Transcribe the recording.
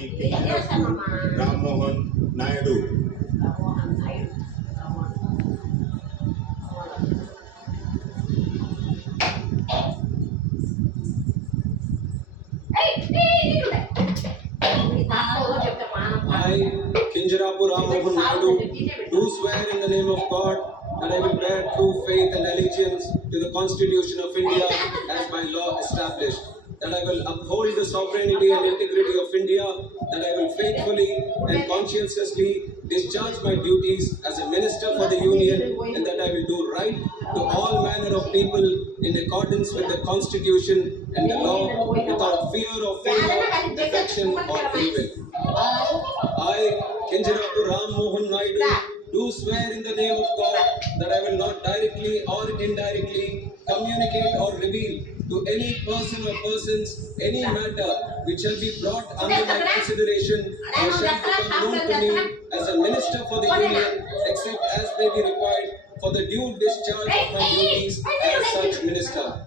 Kinjarapu Ram Mohan Naidu. I, Kinjarapu Ram Mohan Naidu, do swear in the name of God that I will bear true faith and allegiance to the Constitution of India as by law established, that I will uphold the sovereignty and integrity of India, that I will faithfully and conscientiously discharge my duties as a minister for the Union, and that I will do right to all manner of people in accordance with the Constitution and the law without fear or favor, affection or evil. I, Kinjarapu Ram Mohan Naidu, do swear in the name of God that I will not directly or indirectly communicate or reveal to any person or persons any matter which shall be brought under my consideration or shall become known to me as a minister for the Union, except as may be required for the due discharge of my duties as such minister.